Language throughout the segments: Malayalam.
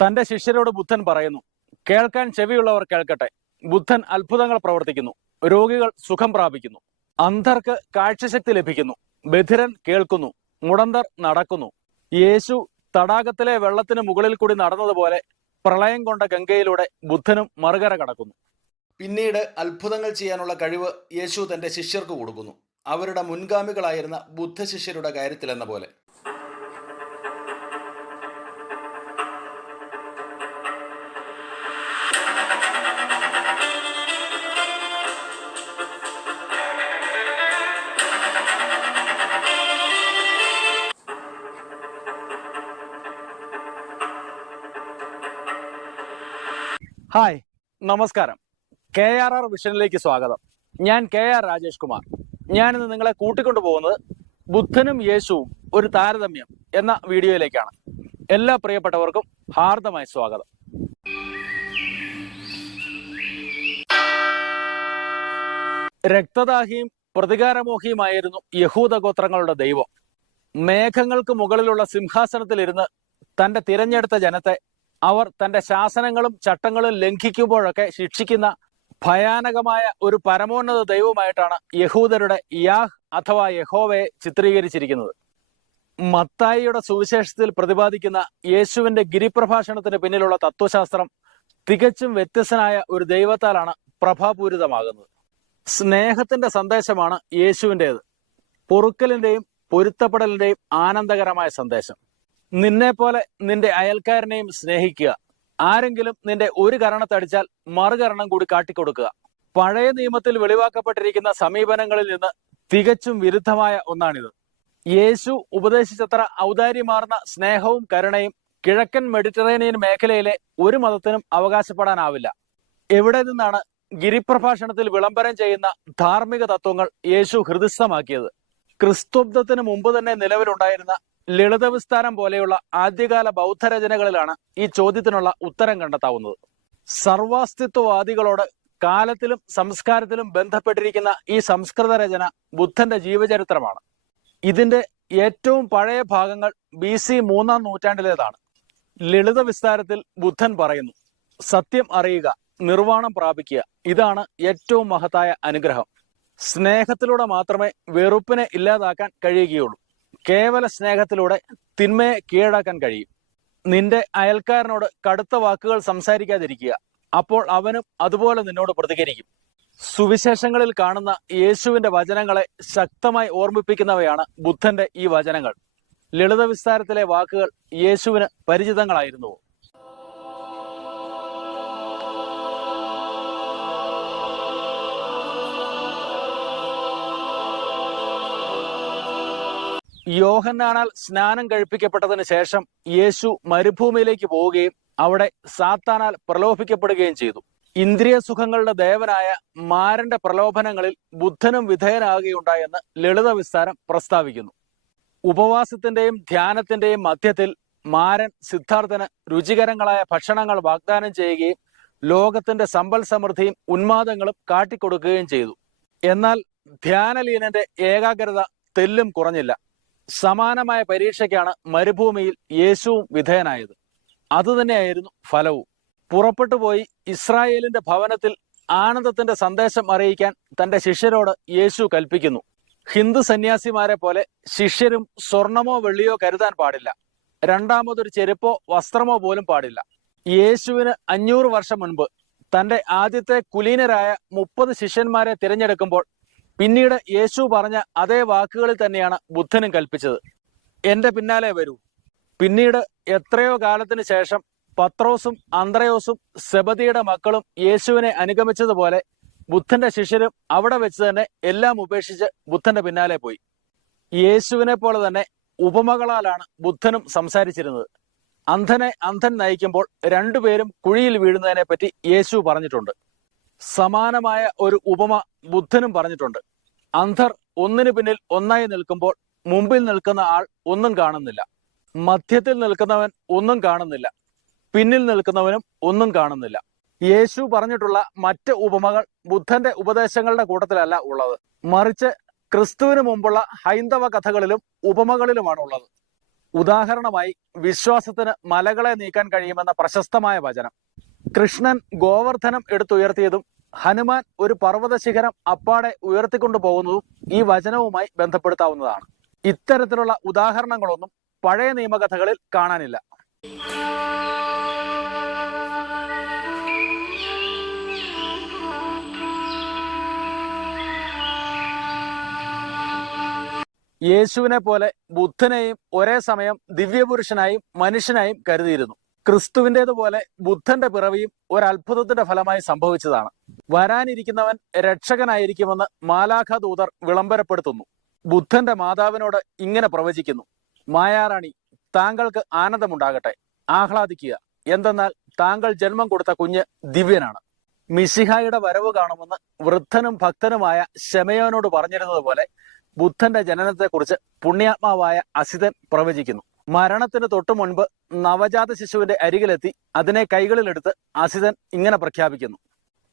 തന്റെ ശിഷ്യരോട് ബുദ്ധൻ പറയുന്നു, കേൾക്കാൻ ചെവിയുള്ളവർ കേൾക്കട്ടെ. ബുദ്ധൻ അത്ഭുതങ്ങൾ പ്രവർത്തിക്കുന്നു. രോഗികൾ സുഖം പ്രാപിക്കുന്നു. അന്ധർക്ക് കാഴ്ചശക്തി ലഭിക്കുന്നു. ബധിരൻ കേൾക്കുന്നു. മുടന്തർ നടക്കുന്നു. യേശു തടാകത്തിലെ വെള്ളത്തിന് മുകളിൽ കൂടി നടന്നതുപോലെ പ്രളയം കൊണ്ട ഗംഗയിലൂടെ ബുദ്ധനും മറുകര കടക്കുന്നു. പിന്നീട് അത്ഭുതങ്ങൾ ചെയ്യാനുള്ള കഴിവ് യേശു തന്റെ ശിഷ്യർക്ക് കൊടുക്കുന്നു, അവരുടെ മുൻഗാമികളായിരുന്ന ബുദ്ധശിഷ്യരുടെ കാര്യത്തിലെന്ന പോലെ. ഹായ്, നമസ്കാരം. KRR വിഷനിലേക്ക് സ്വാഗതം. ഞാൻ KR രാജേഷ് കുമാർ. ഞാനിന്ന് നിങ്ങളെ കൂട്ടിക്കൊണ്ടു പോകുന്നത് ബുദ്ധനും യേശുവും ഒരു താരതമ്യം എന്ന വീഡിയോയിലേക്കാണ്. എല്ലാ പ്രിയപ്പെട്ടവർക്കും ഹാർദമായ സ്വാഗതം. രക്തദാഹിയും പ്രതികാരമോഹിയുമായിരുന്നു യഹൂദ ഗോത്രങ്ങളുടെ ദൈവം. മേഘങ്ങൾക്ക് മുകളിലുള്ള സിംഹാസനത്തിലിരുന്ന് തന്റെ തിരഞ്ഞെടുത്ത ജനത്തെ അവർ തന്റെ ശാസനങ്ങളും ചട്ടങ്ങളും ലംഘിക്കുമ്പോഴൊക്കെ ശിക്ഷിക്കുന്ന ഭയാനകമായ ഒരു പരമോന്നത ദൈവമായിട്ടാണ് യഹൂദരുടെ യാഹ് അഥവാ യഹോവയെ ചിത്രീകരിച്ചിരിക്കുന്നത്. മത്തായിയുടെ സുവിശേഷത്തിൽ പ്രതിപാദിക്കുന്ന യേശുവിന്റെ ഗിരിപ്രഭാഷണത്തിന് പിന്നിലുള്ള തത്വശാസ്ത്രം തികച്ചും വ്യത്യസ്തനായ ഒരു ദൈവത്താലാണ് പ്രഭാപൂരിതമാകുന്നത്. സ്നേഹത്തിന്റെ സന്ദേശമാണ് യേശുവിൻ്റെത്. പൊറുക്കലിന്റെയും പൊരുത്തപ്പെടലിന്റെയും ആനന്ദകരമായ സന്ദേശം. നിന്നെ പോലെ നിന്റെ അയൽക്കാരനെയും സ്നേഹിക്കുക. ആരെങ്കിലും നിന്റെ ഒരു കരണത്തടിച്ചാൽ മറുകരണം കൂടി കാട്ടിക്കൊടുക്കുക. പഴയ നിയമത്തിൽ വെളിവാക്കപ്പെട്ടിരിക്കുന്ന സമീപനങ്ങളിൽ നിന്ന് തികച്ചും വിരുദ്ധമായ ഒന്നാണിത്. യേശു ഉപദേശിച്ചത്ര ഔദാര്യമാർന്ന സ്നേഹവും കരുണയും കിഴക്കൻ മെഡിറ്ററേനിയൻ മേഖലയിലെ ഒരു മതത്തിനും അവകാശപ്പെടാനാവില്ല. എവിടെ നിന്നാണ് ഗിരിപ്രഭാഷണത്തിൽ വിളംബരം ചെയ്യുന്ന ധാർമ്മിക തത്വങ്ങൾ യേശു ഹൃദിസ്ഥമാക്കിയത്? ക്രിസ്തുബ്ദത്തിന് മുമ്പ് തന്നെ നിലവിലുണ്ടായിരുന്ന ലളിതവിസ്താരം പോലെയുള്ള ആദ്യകാല ബൗദ്ധരചനകളിലാണ് ഈ ചോദ്യത്തിനുള്ള ഉത്തരം കണ്ടെത്താവുന്നത്. സർവാസ്തിത്വവാദികളോട് കാലത്തിലും സംസ്കാരത്തിലും ബന്ധപ്പെട്ടിരിക്കുന്ന ഈ സംസ്കൃത രചന ബുദ്ധന്റെ ജീവചരിത്രമാണ്. ഇതിന്റെ ഏറ്റവും പഴയ ഭാഗങ്ങൾ BC 3-ാം നൂറ്റാണ്ടിലേതാണ്. ലളിത വിസ്താരത്തിൽ ബുദ്ധൻ പറയുന്നു, സത്യം അറിയുക, നിർവ്വാണം പ്രാപിക്കുക, ഇതാണ് ഏറ്റവും മഹത്തായ അനുഗ്രഹം. സ്നേഹത്തിലൂടെ മാത്രമേ വെറുപ്പിനെ ഇല്ലാതാക്കാൻ കഴിയുകയുള്ളൂ. കേവല സ്നേഹത്തിലൂടെ തിന്മയെ കീഴടക്കാൻ കഴിയും. നിന്റെ അയൽക്കാരനോട് കടുത്ത വാക്കുകൾ സംസാരിക്കാതിരിക്കുക, അപ്പോൾ അവനും അതുപോലെ നിന്നോട് പ്രതികരിക്കും. സുവിശേഷങ്ങളിൽ കാണുന്ന യേശുവിന്റെ വചനങ്ങളെ ശക്തമായി ഓർമ്മിപ്പിക്കുന്നവയാണ് ബുദ്ധന്റെ ഈ വചനങ്ങൾ. ലളിത വിസ്താരത്തിലെ വാക്കുകൾ യേശുവിന് പരിചിതങ്ങളായിരുന്നുവോ? യോഹന്നാനാൽ സ്നാനം കഴിപ്പിക്കപ്പെട്ടതിന് ശേഷം യേശു മരുഭൂമിയിലേക്ക് പോവുകയും അവിടെ സാത്താനാൽ പ്രലോഭിക്കപ്പെടുകയും ചെയ്തു. ഇന്ദ്രിയ സുഖങ്ങളുടെ ദേവനായ മാരന്റെ പ്രലോഭനങ്ങളിൽ ബുദ്ധനും വിധേയനാകുകയുണ്ടായെന്ന് ലളിത വിസ്താരം പ്രസ്താവിക്കുന്നു. ഉപവാസത്തിന്റെയും ധ്യാനത്തിന്റെയും മധ്യത്തിൽ മാരൻ സിദ്ധാർത്ഥന് രുചികരങ്ങളായ ഭക്ഷണങ്ങൾ വാഗ്ദാനം ചെയ്യുകയും ലോകത്തിന്റെ സമ്പൽ സമൃദ്ധിയും ഉന്മാദങ്ങളും കാട്ടിക്കൊടുക്കുകയും ചെയ്തു. എന്നാൽ ധ്യാനലീനന്റെ ഏകാഗ്രത തെല്ലും കുറഞ്ഞില്ല. സമാനമായ പരീക്ഷയ്ക്കാണ് മരുഭൂമിയിൽ യേശുവും വിധേയനായത്. അതുതന്നെയായിരുന്നു ഫലവും. പുറപ്പെട്ടു പോയി ഇസ്രായേലിന്റെ ഭവനത്തിൽ ആനന്ദത്തിന്റെ സന്ദേശം അറിയിക്കാൻ തന്റെ ശിഷ്യരോട് യേശു കൽപ്പിക്കുന്നു. ഹിന്ദു സന്യാസിമാരെ പോലെ ശിഷ്യരും സ്വർണമോ വെള്ളിയോ കരുതാൻ പാടില്ല. രണ്ടാമതൊരു ചെരുപ്പോ വസ്ത്രമോ പോലും പാടില്ല. യേശുവിന് 500 വർഷം മുൻപ് തന്റെ ആദ്യത്തെ കുലീനരായ 30 ശിഷ്യന്മാരെ തിരഞ്ഞെടുക്കുമ്പോൾ പിന്നീട് യേശു പറഞ്ഞ അതേ വാക്കുകളിൽ തന്നെയാണ് ബുദ്ധനും കൽപ്പിച്ചത്, എന്റെ പിന്നാലെ വരൂ. പിന്നീട് എത്രയോ കാലത്തിന് ശേഷം പത്രോസും അന്ത്രയോസും സെബദിയുടെ മക്കളും യേശുവിനെ അനുഗമിച്ചതുപോലെ ബുദ്ധന്റെ ശിഷ്യരും അവിടെ വെച്ച് തന്നെ എല്ലാം ഉപേക്ഷിച്ച് ബുദ്ധന്റെ പിന്നാലെ പോയി. യേശുവിനെ പോലെ തന്നെ ഉപമകളാലാണ് ബുദ്ധനും സംസാരിച്ചിരുന്നത്. അന്ധനെ അന്ധൻ നയിക്കുമ്പോൾ രണ്ടുപേരും കുഴിയിൽ വീഴുന്നതിനെ പറ്റി യേശു പറഞ്ഞിട്ടുണ്ട്. സമാനമായ ഒരു ഉപമ ബുദ്ധനും പറഞ്ഞിട്ടുണ്ട്. അന്ധർ ഒന്നിനു പിന്നിൽ ഒന്നായി നിൽക്കുമ്പോൾ മുമ്പിൽ നിൽക്കുന്ന ആൾ ഒന്നും കാണുന്നില്ല, മധ്യത്തിൽ നിൽക്കുന്നവൻ ഒന്നും കാണുന്നില്ല, പിന്നിൽ നിൽക്കുന്നവനും ഒന്നും കാണുന്നില്ല. യേശു പറഞ്ഞിട്ടുള്ള മറ്റ് ഉപമകൾ ബുദ്ധന്റെ ഉപദേശങ്ങളുടെ കൂട്ടത്തിലല്ല ഉള്ളത്, മറിച്ച് ക്രിസ്തുവിന് മുമ്പുള്ള ഹൈന്ദവ കഥകളിലും ഉപമകളിലുമാണ് ഉള്ളത്. ഉദാഹരണമായി വിശ്വാസത്തിന് മലകളെ നീക്കാൻ കഴിയുമെന്ന പ്രശസ്തമായ വചനം, കൃഷ്ണൻ ഗോവർദ്ധനം എടുത്തുയർത്തിയതും ഹനുമാൻ ഒരു പർവ്വത ശിഖരം അപ്പാടെ ഉയർത്തിക്കൊണ്ടു പോകുന്നതും ഈ വചനവുമായി ബന്ധപ്പെടുത്താവുന്നതാണ്. ഇത്തരത്തിലുള്ള ഉദാഹരണങ്ങളൊന്നും പഴയ നിയമകഥകളിൽ കാണാനില്ല. യേശുവിനെ പോലെ ബുദ്ധനെയും ഒരേ സമയം ദിവ്യപുരുഷനായും മനുഷ്യനായും കരുതിയിരുന്നു. ക്രിസ്തുവിൻ്റെതുപോലെ ബുദ്ധന്റെ പിറവിയും ഒരു അത്ഭുതത്തിന്റെ ഫലമായി സംഭവിച്ചതാണ്. വരാനിരിക്കുന്നവൻ രക്ഷകനായിരിക്കുമെന്ന് മാലാഖ ദൂതർ വിളംബരപ്പെടുത്തുന്നു. ബുദ്ധന്റെ മാതാവിനോട് ഇങ്ങനെ പ്രവചിക്കുന്നു: മായാറാണി, താങ്കൾക്ക് ആനന്ദമുണ്ടാകട്ടെ, ആഹ്ലാദിക്കുക, എന്തെന്നാൽ താങ്കൾ ജന്മം കൊടുത്ത കുഞ്ഞ് ദിവ്യനാണ്. മിശിഹായുടെ വരവ് കാണുമെന്ന് വൃദ്ധനും ഭക്തനുമായ ശമയോനോട് പറഞ്ഞിരുന്നത് പോലെ ബുദ്ധന്റെ ജനനത്തെക്കുറിച്ച് പുണ്യാത്മാവായ അസിതൻ പ്രവചിക്കുന്നു. മരണത്തിന് തൊട്ടു മുൻപ് നവജാത ശിശുവിന്റെ അരികിലെത്തി അതിനെ കൈകളിലെടുത്ത് അസിതൻ ഇങ്ങനെ പ്രഖ്യാപിക്കുന്നു: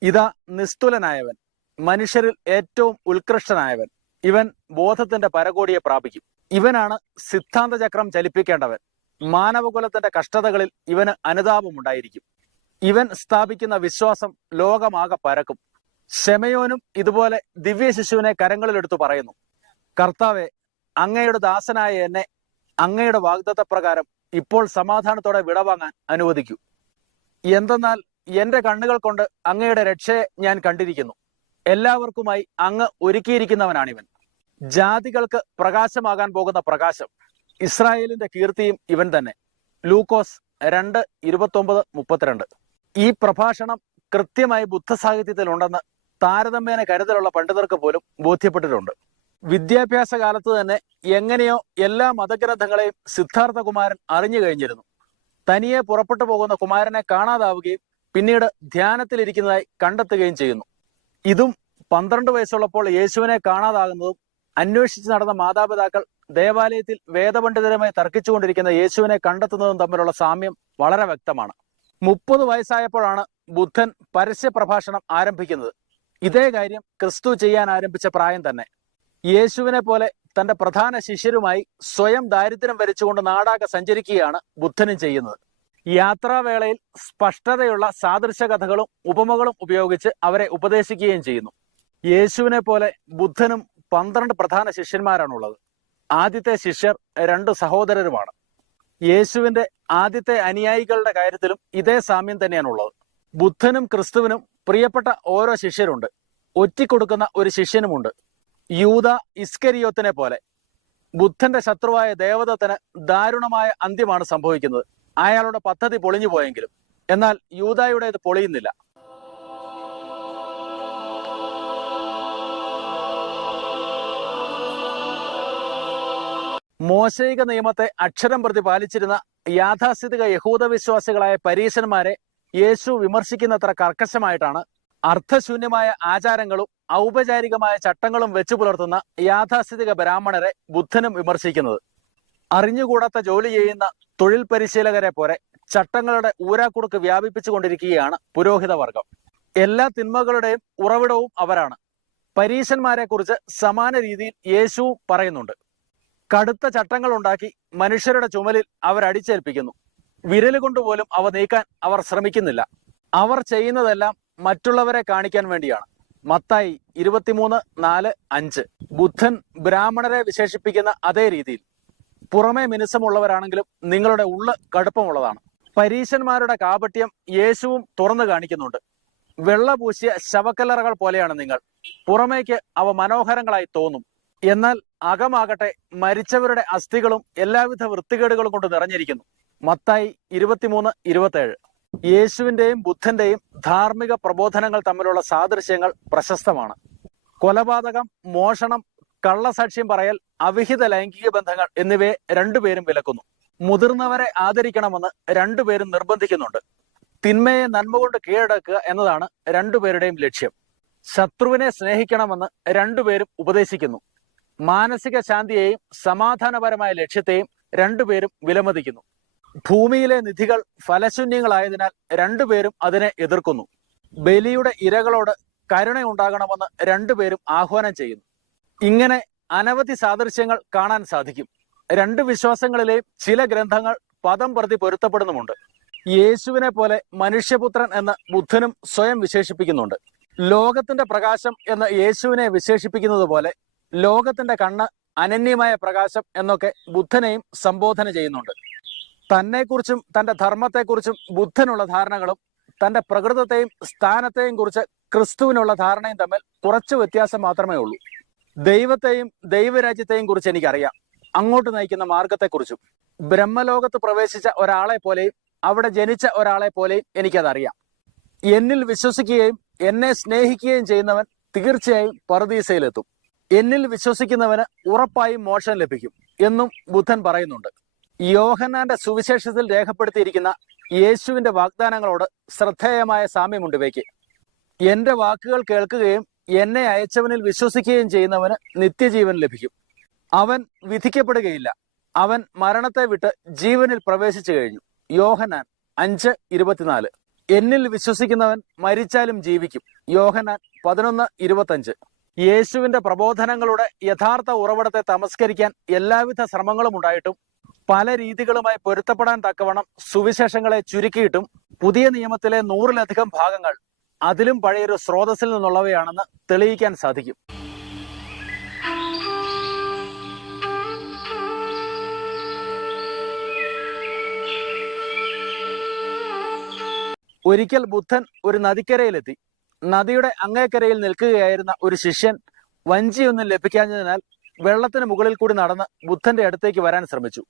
ഇതാ നിസ്തുലനായവൻ, മനുഷ്യരിൽ ഏറ്റവും ഉത്കൃഷ്ടനായവൻ, ഇവൻ ബോധത്തിന്റെ പരകോടിയെ പ്രാപിക്കും. ഇവനാണ് സിദ്ധാന്ത ചക്രം ചലിപ്പിക്കേണ്ടവൻ. മാനവകുലത്തിന്റെ കഷ്ടതകളിൽ ഇവന് അനുതാപമുണ്ടായിരിക്കും. ഇവൻ സ്ഥാപിക്കുന്ന വിശ്വാസം ലോകമാകെ പരക്കും. ശമയോനും ഇതുപോലെ ദിവ്യ ശിശുവിനെ കരങ്ങളിലെടുത്തു പറയുന്നു: കർത്താവെ, അങ്ങയുടെ ദാസനായ എന്നെ അങ്ങയുടെ വാഗ്ദത്ത പ്രകാരം ഇപ്പോൾ സമാധാനത്തോടെ വിടവാങ്ങാൻ അനുവദിക്കൂ. എന്തെന്നാൽ എന്റെ കണ്ണുകൾ കൊണ്ട് അങ്ങയുടെ രക്ഷയെ ഞാൻ കണ്ടിരിക്കുന്നു. എല്ലാവർക്കുമായി അങ്ങ് ഒരുക്കിയിരിക്കുന്നവനാണിവൻ. ജാതികൾക്ക് പ്രകാശമാകാൻ പോകുന്ന പ്രകാശം, ഇസ്രായേലിന്റെ കീർത്തിയും ഇവൻ തന്നെ. ലൂക്കോസ് 2:29-32. ഈ പ്രഭാഷണം കൃത്യമായി ബുദ്ധസാഹിത്യത്തിലുണ്ടെന്ന് താരതമ്യേന കരുതലുള്ള പണ്ഡിതർക്ക് പോലും ബോധ്യപ്പെട്ടിട്ടുണ്ട്. വിദ്യാഭ്യാസ കാലത്ത് തന്നെ എങ്ങനെയോ എല്ലാ മതഗ്രന്ഥങ്ങളെയും സിദ്ധാർത്ഥകുമാരൻ അറിഞ്ഞു കഴിഞ്ഞിരുന്നു. തനിയെ പുറപ്പെട്ടു പോകുന്ന കുമാരനെ കാണാതാവുകയും പിന്നീട് ധ്യാനത്തിലിരിക്കുന്നതായി കണ്ടെത്തുകയും ചെയ്യുന്നു. ഇതും 12 വയസ്സുള്ളപ്പോൾ യേശുവിനെ കാണാതാകുന്നതും അന്വേഷിച്ച് നടന്ന മാതാപിതാക്കൾ ദേവാലയത്തിൽ വേദപണ്ഡിതരുമായി തർക്കിച്ചുകൊണ്ടിരിക്കുന്ന യേശുവിനെ കണ്ടെത്തുന്നതും തമ്മിലുള്ള സാമ്യം വളരെ വ്യക്തമാണ്. 30 വയസ്സായപ്പോഴാണ് ബുദ്ധൻ പരസ്യ പ്രഭാഷണം ആരംഭിക്കുന്നത്. ഇതേ കാര്യം ക്രിസ്തു ചെയ്യാൻ ആരംഭിച്ച പ്രായം തന്നെ. യേശുവിനെ പോലെ തന്റെ പ്രധാന ശിഷ്യരുമായി സ്വയം ദാരിദ്ര്യം വരിച്ചുകൊണ്ട് നാടാകെ സഞ്ചരിക്കുകയാണ് ബുദ്ധനും ചെയ്യുന്നത്. യാത്രാവേളയിൽ സ്പഷ്ടതയുള്ള സാദൃശ്യ കഥകളും ഉപമകളും ഉപയോഗിച്ച് അവരെ ഉപദേശിക്കുകയും ചെയ്യുന്നു. യേശുവിനെ പോലെ ബുദ്ധനും 12 പ്രധാന ശിഷ്യന്മാരാണുള്ളത്. ആദ്യത്തെ ശിഷ്യർ 2 സഹോദരരുമാണ്. യേശുവിന്റെ ആദ്യത്തെ അനുയായികളുടെ കാര്യത്തിലും ഇതേ സാമ്യം തന്നെയാണുള്ളത്. ബുദ്ധനും ക്രിസ്തുവിനും പ്രിയപ്പെട്ട ഓരോ ശിഷ്യരുണ്ട്. ഒറ്റിക്കൊടുക്കുന്ന ഒരു ശിഷ്യനുമുണ്ട്. യൂദ ഇസ്കരിയോത്തിനെ പോലെ. ബുദ്ധന്റെ ശത്രുവായ ദേവദത്തന് ദാരുണമായ അന്ത്യമാണ് സംഭവിക്കുന്നത്. അയാളുടെ പദ്ധതി പൊളിഞ്ഞു പോയെങ്കിലും. എന്നാൽ യൂദായുടേത് പൊളിയുന്നില്ല. മോശയിക നിയമത്തെ അക്ഷരം പ്രതി പാലിച്ചിരുന്ന യാഥാസ്ഥിതിക യഹൂദ വിശ്വാസികളായ പരീശന്മാരെ യേശു വിമർശിക്കുന്നത്ര കർക്കശമായിട്ടാണ് അർത്ഥശൂന്യമായ ആചാരങ്ങളും ഔപചാരികമായ ചട്ടങ്ങളും വെച്ചു പുലർത്തുന്ന യാഥാസ്ഥിതിക ബ്രാഹ്മണരെ ബുദ്ധനും വിമർശിക്കുന്നത്. അറിഞ്ഞുകൂടാത്ത ജോലി ചെയ്യുന്ന തൊഴിൽ പരിശീലകരെ പോലെ ചട്ടങ്ങളുടെ ഊരാക്കുറുക്ക് വ്യാപിപ്പിച്ചുകൊണ്ടിരിക്കുകയാണ് പുരോഹിത വർഗം. എല്ലാ തിന്മകളുടെയും ഉറവിടവും അവരാണ്. പരീശന്മാരെ കുറിച്ച് സമാന രീതിയിൽ യേശുവും പറയുന്നുണ്ട്. കടുത്ത ചട്ടങ്ങൾ ഉണ്ടാക്കി മനുഷ്യരുടെ ചുമലിൽ അവരടിച്ചേൽപ്പിക്കുന്നു. വിരലുകൊണ്ടുപോലും അവ നീക്കാൻ അവർ ശ്രമിക്കുന്നില്ല. അവർ ചെയ്യുന്നതെല്ലാം മറ്റുള്ളവരെ കാണിക്കാൻ വേണ്ടിയാണ്. മത്തായി 23:4-5. ബുദ്ധൻ ബ്രാഹ്മണരെ വിശേഷിപ്പിക്കുന്ന അതേ രീതിയിൽ പുറമേ മിനുസമുള്ളവരാണെങ്കിലും നിങ്ങളുടെ ഉള്ള് കടുപ്പമുള്ളതാണ്. പരീശന്മാരുടെ കാപട്യം യേശുവും തുറന്നു കാണിക്കുന്നുണ്ട്. വെള്ള പൂശിയ ശവക്കല്ലറകൾ പോലെയാണ് നിങ്ങൾ. പുറമേക്ക് അവ മനോഹരങ്ങളായി തോന്നും, എന്നാൽ അകമാകട്ടെ മരിച്ചവരുടെ അസ്ഥികളും എല്ലാവിധ വൃത്തികേടുകളും കൊണ്ട് നിറഞ്ഞിരിക്കുന്നു. മത്തായി 23:27. യേശുവിന്റെയും ബുദ്ധന്റെയും ധാർമ്മിക പ്രബോധനങ്ങൾ തമ്മിലുള്ള സാദൃശ്യങ്ങൾ പ്രശസ്തമാണ്. കൊലപാതകം, മോഷണം, കള്ളസാക്ഷ്യം പറയൽ, അവിഹിത ലൈംഗിക ബന്ധങ്ങൾ എന്നിവയെ രണ്ടുപേരും വിലക്കുന്നു. മുതിർന്നവരെ ആദരിക്കണമെന്ന് രണ്ടുപേരും നിർബന്ധിക്കുന്നുണ്ട്. തിന്മയെ നന്മ കൊണ്ട് കീഴടക്കുക എന്നതാണ് രണ്ടുപേരുടെയും ലക്ഷ്യം. ശത്രുവിനെ സ്നേഹിക്കണമെന്ന് രണ്ടുപേരും ഉപദേശിക്കുന്നു. മാനസിക ശാന്തിയെയും സമാധാനപരമായ ലക്ഷ്യത്തെയും രണ്ടുപേരും വിലമതിക്കുന്നു. ഭൂമിയിലെ നിധികൾ ഫലശൂന്യങ്ങളായതിനാൽ രണ്ടുപേരും അതിനെ എതിർക്കുന്നു. ബലിയുടെ ഇരകളോട് കരുണയുണ്ടാകണമെന്ന് രണ്ടുപേരും ആഹ്വാനം ചെയ്യുന്നു. ഇങ്ങനെ അനവധി സാദൃശ്യങ്ങൾ കാണാൻ സാധിക്കും. രണ്ട് വിശ്വാസങ്ങളിലെയും ചില ഗ്രന്ഥങ്ങൾ പദം പ്രതി പൊരുത്തപ്പെടുന്നുമുണ്ട്. യേശുവിനെ പോലെ മനുഷ്യപുത്രൻ എന്ന് ബുദ്ധനും സ്വയം വിശേഷിപ്പിക്കുന്നുണ്ട്. ലോകത്തിന്റെ പ്രകാശം എന്ന് യേശുവിനെ വിശേഷിപ്പിക്കുന്നത് പോലെ ലോകത്തിന്റെ കണ്ണ്, അനന്യമായ പ്രകാശം എന്നൊക്കെ ബുദ്ധനെയും സംബോധന ചെയ്യുന്നുണ്ട്. തന്നെക്കുറിച്ചും തന്റെ ധർമ്മത്തെക്കുറിച്ചും ബുദ്ധനുള്ള ധാരണകളും തന്റെ പ്രകൃതത്തെയും സ്ഥാനത്തെയും കുറിച്ച് ക്രിസ്തുവിനുള്ള ധാരണയും തമ്മിൽ കുറച്ച് വ്യത്യാസം മാത്രമേ ഉള്ളൂ. ദൈവത്തെയും ദൈവരാജ്യത്തെയും കുറിച്ച് എനിക്കറിയാം, അങ്ങോട്ട് നയിക്കുന്ന മാർഗത്തെക്കുറിച്ചും. ബ്രഹ്മലോകത്ത് പ്രവേശിച്ച ഒരാളെ പോലെയും അവിടെ ജനിച്ച ഒരാളെ പോലെയും എനിക്കതറിയാം. എന്നിൽ വിശ്വസിക്കുകയും എന്നെ സ്നേഹിക്കുകയും ചെയ്യുന്നവൻ തീർച്ചയായും പറുദീസയിലെത്തും. എന്നിൽ വിശ്വസിക്കുന്നവന് ഉറപ്പായും മോക്ഷം ലഭിക്കും എന്നും ബുദ്ധൻ പറയുന്നുണ്ട്. യോഹന്നാന്റെ സുവിശേഷത്തിൽ രേഖപ്പെടുത്തിയിരിക്കുന്ന യേശുവിന്റെ വാഗ്ദാനങ്ങളോട് ശ്രദ്ധേയമായ സാമ്യമുണ്ട് ഇവയ്ക്ക്. എന്റെ വാക്കുകൾ കേൾക്കുകയും എന്നെ അയച്ചവനിൽ വിശ്വസിക്കുകയും ചെയ്യുന്നവന് നിത്യജീവൻ ലഭിക്കും. അവൻ വിധിക്കപ്പെടുകയില്ല, അവൻ മരണത്തെ വിട്ട് ജീവനിൽ പ്രവേശിച്ചു കഴിഞ്ഞു. യോഹന്നാൻ 5:24. എന്നിൽ വിശ്വസിക്കുന്നവൻ മരിച്ചാലും ജീവിക്കും. യോഹന്നാൻ 11:25. യേശുവിന്റെ പ്രബോധനങ്ങളുടെ യഥാർത്ഥ ഉറവിടത്തെ തമസ്കരിക്കാൻ എല്ലാവിധ ശ്രമങ്ങളും ഉണ്ടായിട്ടും പല രീതികളുമായി പൊരുത്തപ്പെടാൻ തക്കവണ്ണം സുവിശേഷങ്ങളെ ചുരുക്കിയിട്ടും പുതിയ നിയമത്തിലെ 100-ലധികം ഭാഗങ്ങൾ അതിലും പഴയൊരു സ്രോതസ്സിൽ നിന്നുള്ളവയാണെന്ന് തെളിയിക്കാൻ സാധിക്കും. ഒരിക്കൽ ബുദ്ധൻ ഒരു നദിക്കരയിലെത്തി. നദിയുടെ അങ്ങേക്കരയിൽ നിൽക്കുകയായിരുന്ന ഒരു ശിഷ്യൻ വഞ്ചിയൊന്നും ലഭിക്കാഞ്ഞതിനാൽ വെള്ളത്തിന് മുകളിൽ കൂടി നടന്ന് ബുദ്ധന്റെ അടുത്തേക്ക് വരാൻ ശ്രമിച്ചു.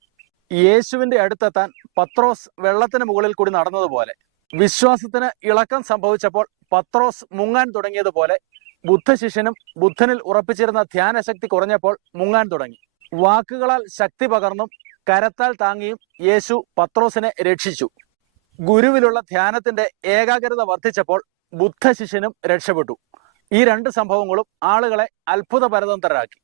യേശുവിന്റെ അടുത്തെത്താൻ പത്രോസ് വെള്ളത്തിന് മുകളിൽ കൂടി നടന്നതുപോലെ വിശ്വാസത്തിന് ഇളക്കം സംഭവിച്ചപ്പോൾ പത്രോസ് മുങ്ങാൻ തുടങ്ങിയതുപോലെ ബുദ്ധശിഷ്യനും ബുദ്ധനിൽ ഉറപ്പിച്ചിരുന്ന ധ്യാനശക്തി കുറഞ്ഞപ്പോൾ മുങ്ങാൻ തുടങ്ങി. വാക്കുകളാൽ ശക്തി പകർന്നും കരത്താൽ താങ്ങിയും യേശു പത്രോസിനെ രക്ഷിച്ചു. ഗുരുവിലുള്ള ധ്യാനത്തിന്റെ ഏകാഗ്രത വർദ്ധിച്ചപ്പോൾ ബുദ്ധശിഷ്യനും രക്ഷപ്പെട്ടു. ഈ രണ്ട് സംഭവങ്ങളും ആളുകളെ അത്ഭുതപരതന്ത്രരാക്കി.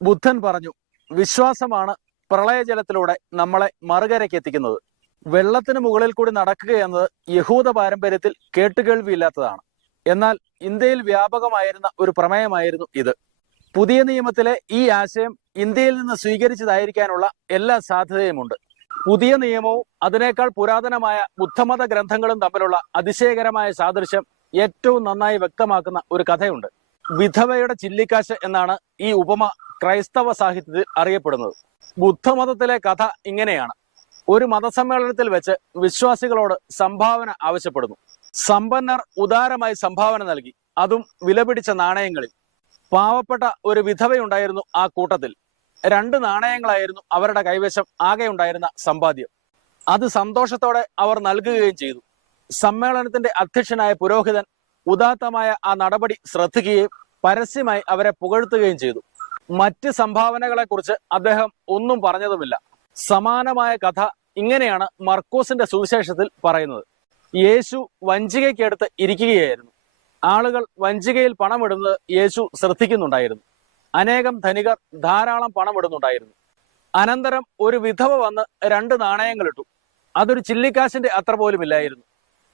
ബുദ്ധൻ പറഞ്ഞു, വിശ്വാസമാണ് പ്രളയജലത്തിലൂടെ നമ്മളെ മറുകരയ്ക്ക് എത്തിക്കുന്നത്. വെള്ളത്തിന് മുകളിൽ കൂടി നടക്കുക എന്നത് യഹൂദ പാരമ്പര്യത്തിൽ കേട്ടുകേൾവിയില്ലാത്തതാണ്. എന്നാൽ ഇന്ത്യയിൽ വ്യാപകമായിരുന്ന ഒരു പ്രമേയമായിരുന്നു ഇത്. പുതിയ നിയമത്തിലെ ഈ ആശയം ഇന്ത്യയിൽ നിന്ന് സ്വീകരിച്ചതായിരിക്കാനുള്ള എല്ലാ സാധ്യതയുമുണ്ട്. പുതിയ നിയമവും അതിനേക്കാൾ പുരാതനമായ ബുദ്ധമത ഗ്രന്ഥങ്ങളും തമ്മിലുള്ള അതിശയകരമായ സാദൃശ്യം ഏറ്റവും നന്നായി വ്യക്തമാക്കുന്ന ഒരു കഥയുണ്ട്. വിധവയുടെ ചില്ലിക്കാശ് എന്നാണ് ഈ ഉപമ ക്രൈസ്തവ സാഹിത്യത്തിൽ അറിയപ്പെടുന്നത്. ബുദ്ധമതത്തിലെ കഥ ഇങ്ങനെയാണ്. ഒരു മതസമ്മേളനത്തിൽ വെച്ച് വിശ്വാസികളോട് സംഭാവന ആവശ്യപ്പെടുന്നു. സമ്പന്നർ ഉദാരമായി സംഭാവന നൽകി, അതും വിലപിടിച്ച നാണയങ്ങളിൽ. പാവപ്പെട്ട ഒരു വിധവയുണ്ടായിരുന്നു ആ കൂട്ടത്തിൽ. 2 നാണയങ്ങളായിരുന്നു അവരുടെ കൈവശം ആകെ ഉണ്ടായിരുന്ന സമ്പാദ്യം. അത് സന്തോഷത്തോടെ അവർ നൽകുകയും ചെയ്തു. സമ്മേളനത്തിന്റെ അധ്യക്ഷനായ പുരോഹിതൻ ഉദാത്തമായ ആ നടപടി ശ്രദ്ധിക്കുകയും പരസ്യമായി അവരെ പുകഴ്ത്തുകയും ചെയ്തു. മറ്റ് സംഭാവനകളെക്കുറിച്ച് അദ്ദേഹം ഒന്നും പറഞ്ഞതുമില്ല. സമാനമായ കഥ ഇങ്ങനെയാണ് മർക്കോസിന്റെ സുവിശേഷത്തിൽ പറയുന്നത്. യേശു വഞ്ചികയ്ക്കടുത്ത് ഇരിക്കുകയായിരുന്നു. ആളുകൾ വഞ്ചികയിൽ പണമിടുന്നത് യേശു ശ്രദ്ധിക്കുന്നുണ്ടായിരുന്നു. അനേകം ധനികർ ധാരാളം പണമിടുന്നുണ്ടായിരുന്നു. അനന്തരം ഒരു വിധവ വന്ന് 2 നാണയങ്ങളിട്ടു. അതൊരു ചില്ലിക്കാശിന്റെ അത്ര പോലും ഇല്ലായിരുന്നു.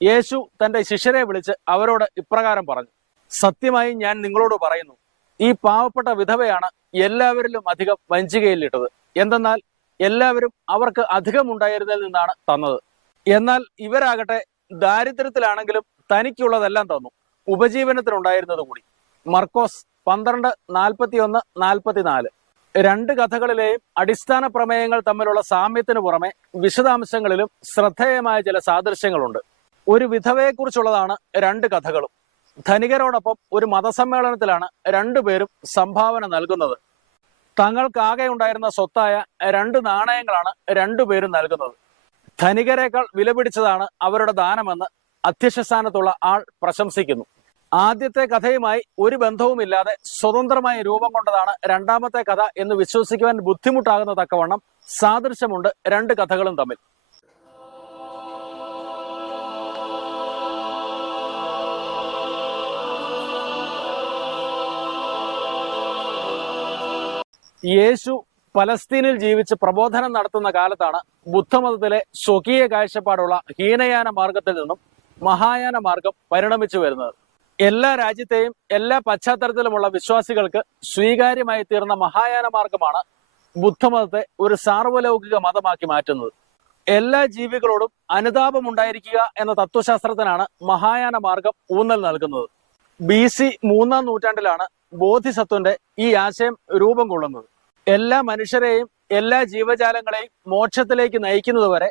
യേശു തന്റെ ശിഷ്യരെ വിളിച്ച് അവരോട് ഇപ്രകാരം പറഞ്ഞു, സത്യമായി ഞാൻ നിങ്ങളോട് പറയുന്നു, ഈ പാവപ്പെട്ട വിധവയാണ് എല്ലാവരിലും അധികം വഞ്ചികയിൽ ഇട്ടത്. എന്തെന്നാൽ എല്ലാവരും അവർക്ക് അധികമുണ്ടായിരുന്നതിൽ നിന്നാണ് തന്നത്. എന്നാൽ ഇവരാകട്ടെ ദാരിദ്ര്യത്തിലാണെങ്കിലും തനിക്കുള്ളതെല്ലാം തന്നു, ഉപജീവനത്തിനുണ്ടായിരുന്നത് കൂടി. മർക്കോസ് 12:41-44. 2 കഥകളിലെയും അടിസ്ഥാന പ്രമേയങ്ങൾ തമ്മിലുള്ള സാമ്യത്തിന് പുറമെ വിശദാംശങ്ങളിലും ശ്രദ്ധേയമായ ചില സാദൃശ്യങ്ങളുണ്ട്. ഒരു വിധവയെക്കുറിച്ചുള്ളതാണ് 2 കഥകളും. ധനികരോടൊപ്പം ഒരു മതസമ്മേളനത്തിലാണ് 2 പേരും സംഭാവന നൽകുന്നത്. തങ്ങൾക്കാകെ ഉണ്ടായിരുന്ന സ്വത്തായ 2 നാണയങ്ങളാണ് 2 പേരും നൽകുന്നത്. ധനികരേക്കാൾ വിലപിടിച്ചതാണ് അവരുടെ ദാനമെന്ന് അധ്യക്ഷസ്ഥാനത്തുള്ള ആൾ പ്രശംസിക്കുന്നു. ആദ്യത്തെ കഥയുമായി ഒരു ബന്ധവുമില്ലാതെ സ്വതന്ത്രമായി രൂപം കൊണ്ടതാണ് 2ാമത്തെ കഥ എന്ന് വിശ്വസിക്കുവാൻ ബുദ്ധിമുട്ടാകുന്ന തക്കവണ്ണം സാദൃശ്യമുണ്ട് 2 കഥകളും തമ്മിൽ. യേശു പലസ്തീനിൽ ജീവിച്ച് പ്രബോധനം നടത്തുന്ന കാലത്താണ് ബുദ്ധമതത്തിലെ സ്വകീയ കാഴ്ചപ്പാടുള്ള ഹീനയാന മാർഗത്തിൽ നിന്നും മഹായാന മാർഗം പരിണമിച്ചു വരുന്നത്. എല്ലാ രാജ്യത്തെയും എല്ലാ പശ്ചാത്തലത്തിലുമുള്ള വിശ്വാസികൾക്ക് സ്വീകാര്യമായി തീർന്ന മഹായാന മാർഗമാണ് ബുദ്ധമതത്തെ ഒരു സാർവലൗകിക മതമാക്കി മാറ്റുന്നത്. എല്ലാ ജീവികളോടും അനുതാപം ഉണ്ടായിരിക്കുക എന്ന തത്വശാസ്ത്രത്തിനാണ് മഹായാന മാർഗം ഊന്നൽ നൽകുന്നത്. BC 3-ാം നൂറ്റാണ്ടിലാണ് ബോധിസത്വന്റെ ഈ ആശയം രൂപം കൊള്ളുന്നത്. എല്ലാ മനുഷ്യരെയും എല്ലാ ജീവജാലങ്ങളെയും മോക്ഷത്തിലേക്ക് നയിക്കുന്നതുവരെ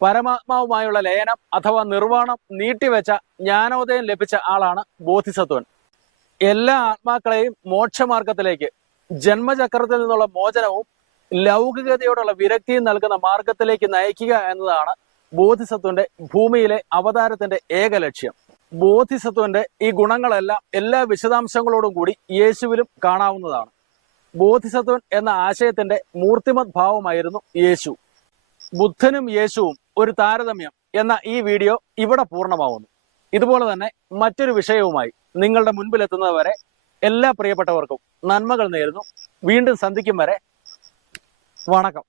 പരമാത്മാവുമായുള്ള ലയനം അഥവാ നിർവ്വാണം നീട്ടിവെച്ച ജ്ഞാനോദയം ലഭിച്ച ആളാണ് ബോധിസത്വൻ. എല്ലാ ആത്മാക്കളെയും മോക്ഷമാർഗത്തിലേക്ക്, ജന്മചക്രത്തിൽ നിന്നുള്ള മോചനവും ലൗകികതയോടുള്ള വിരക്തിയും നൽകുന്ന മാർഗത്തിലേക്ക് നയിക്കുക എന്നതാണ് ബോധിസത്വന്റെ ഭൂമിയിലെ അവതാരത്തിന്റെ ഏക ലക്ഷ്യം. ബോധിസത്വന്റെ ഈ ഗുണങ്ങളെല്ലാം എല്ലാ വിശദാംശങ്ങളോടും കൂടി യേശുവിലും കാണാവുന്നതാണ്. ബോധിസത്വൻ എന്ന ആശയത്തിന്റെ മൂർത്തിമത് ഭാവമായിരുന്നു യേശു. ബുദ്ധനും യേശുവും ഒരു താരതമ്യം എന്ന ഈ വീഡിയോ ഇവിടെ പൂർണ്ണമാവുന്നു. ഇതുപോലെ തന്നെ മറ്റൊരു വിഷയവുമായി നിങ്ങളുടെ മുൻപിലെത്തുന്നതുവരെ എല്ലാ പ്രിയപ്പെട്ടവർക്കും നന്മകൾ നേരുന്നു. വീണ്ടും സന്ധിക്കും വരെ വണക്കം.